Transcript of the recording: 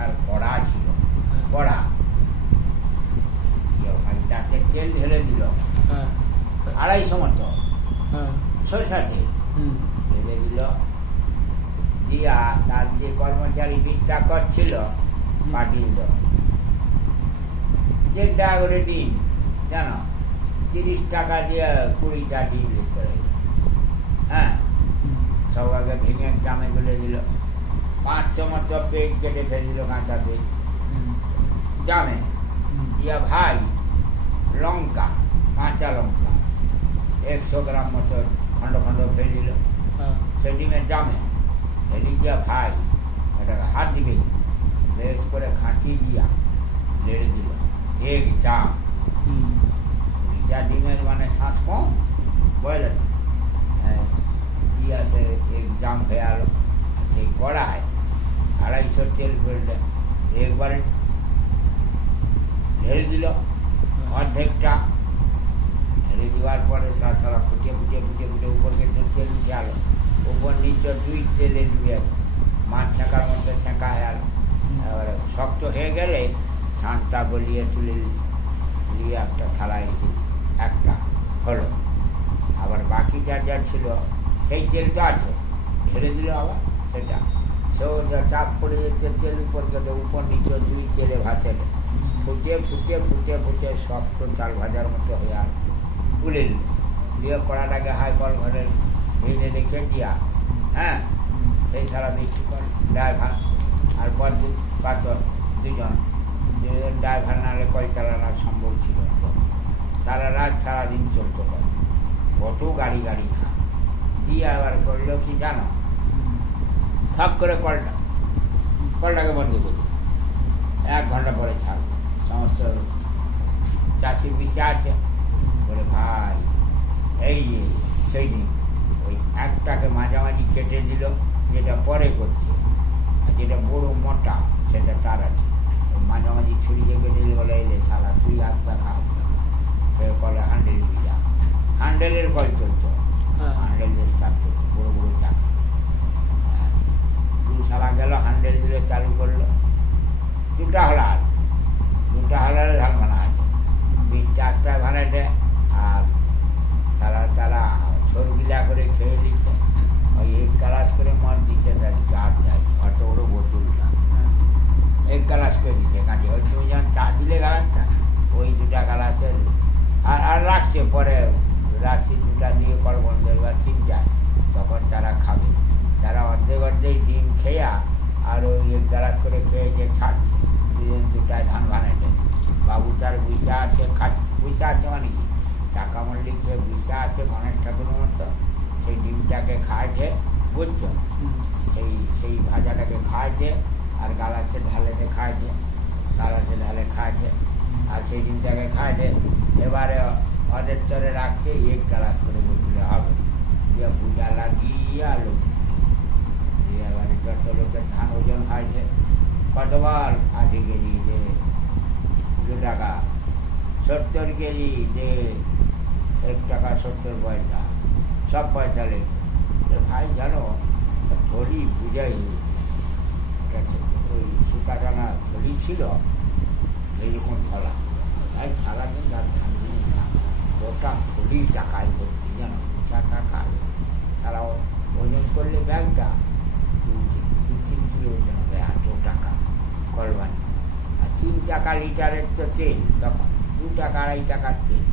টাকার কড়া ছিল, কড়া ওখানে তাতে তেল ঢেলে দিল 250 মতো সরষা তেল ঢেলে দিল, দিয়া তার যে কর্মচারী 20 টাকা করছিল পাঠিয়ে দিল। 10 টাকা করে দিন জানো, 30 টাকা দিয়ে 20টা ডিম করে। হ্যাঁ, সব আগে ভেঙে জামে ফেলে দিল। 500 মতো পেট কেটে ফেলে দিল, কাঁচা পেট জামে দিয়া। ভাই লঙ্কা, কাঁচা লঙ্কা 100 গ্রাম মতো খন্ড খন্ড ফেলে দিল সে ডিমের জামে। ফেলে দিয়া ভাই এটাকে হাত দিকে বেশ করে খাঁচি দিয়া লেড়ে দিল। এক জাম, যা ডিমের মানে শ্বাস কম বুঝলেন, দিয়া সে এক জাম হয়ে গেল। সেই কড়ায় 250 তেল ফেললে একবারে ঢেলে দিল, অর্ধেকটা ঢেলে দেওয়ার পরে সারা ফুটিয়ে ফুটিয়ে ফুটিয়ে ফুটিয়ে উপর কিন্তু তেল উঠে গেল, উপর নিচে 2 তেলে ডুবে গেল, মাছ ছাঁকার মধ্যে ছাঁকা হয়ে গেল। এবারে শক্ত হয়ে গেলে ধানটা গলিয়ে তুলে দিয়ে একটা থালায় একটা হলো। আবার বাকিটা যা ছিল সেই তেলটা আছে ঢেলে দিল, আবার সেটা সেও চাপ পড়ে যেতে তেল উপর গেলে উপর নিচে 2 তেলে ভাসে ফুটে ফুটে ফুটে ফুটে সফট চাল ভাজার মতো হয়ে আর তুলে দিল। দিয়ে কড়াটাকে হাই কল ঘরে ভেজে রেখে দিয়া, হ্যাঁ, সেই সারা বিক্রি করে ড্রাইভার আর বন্ধু পাঁচজন, 2জন ড্রাইভার নাহলে কল চালানো সম্ভব ছিল। সারা রাত সারাদিন চলতে পারে, কত গাড়ি গাড়ি খায়। দিয়ে আবার করলো কি জানো, সব করে কলটাকে বন্ধ করে 1 ঘন্টা পরে ছাড়বে। সমস্ত চাষির বিষয় আছে বলে ভাই এই সেই দিন ওই একটাকে মাঝামাঝি কেটে দিল, যেটা পরে করছে, আর যেটা বড় মোটা সেটা তার আছে। ওই মাঝামাঝি ছড়িয়ে কেটে দিল, বলে এলে সালা তুই একটা খাওয়া সে কলে হ্যান্ডেল দিয়ে যা, হ্যান্ডেলের কল চলতো, হ্যান্ডেলের কাজ চলতো বড় বড় চাকা। 2 সালা গেল, হ্যান্ডেল দিলে চালু করলো, 2টা হলার, 2টা হলারে ধান ভানা আছে, 20 ভাড়াটে। আর সারা তারা সরগিলা করে খেয়ে দিচ্ছে, ওই 1 গ্লাস করে মদ দিচ্ছে, তার চার যায় অত বড় বোতলটা 1 গ্লাস করে দিচ্ছে কাজে। ওই তুমি যখন চা দিলে গ্লাসটা, ওই 2টা গ্লাসের আর রাখছে, পরে রাত্রি 2টা দিয়ে কল বন্ধ বা 3টায় তখন তারা খাবে। তারা অর্ধেক অর্ধেক ডিম খেয়া আর ওই 1 গ্লাস করে খেয়ে যে ছাড়ছে, 2টায় ধান ভানাতে। বাবু তার বুঝা আছে, বুঝা আছে মানে কি টাকা মল্লিক যে বুঝা আছে গণেশ ঠাকুরের মতো, সেই ডিমটাকে খাইছে, বুঝছো, সেই ভাজাটাকে খাইছে আর গালাতে ঢালেতে খাইছে, গালাতে ঢালে খাইছে আর সেই ডিমটাকে খাইছে। এবারে ওদের তরে রাখছে 1 গ্লাস করে বললে হবে, দিয়ে পূজা লাগিয়ে লোক দিয়ে এবারে যত লোকের ধান ওজন হয়েছে কতবার 80 কেজি যে 2 টাকা, 70 কেজি যে 1 টাকা 70 পয়সা, সব পয়সা লেগে। ভাই জানো থলি বুঝাই, ওই সুতাটানা থলি ছিল এইরকম ধলা, তাই সারাদিন রাত ধান দিয়ে ওটা থলি টাকায় ভর্তি, জানো 2 টাকায় সারা ওজন করলে ব্যাগটা 2-3 কিলো ওজন হবে, 8 টাকা কলবানি। আর 3 টাকা লিটারের তো তেল, তখন 2 টাকা 2.5 টাকার তেল।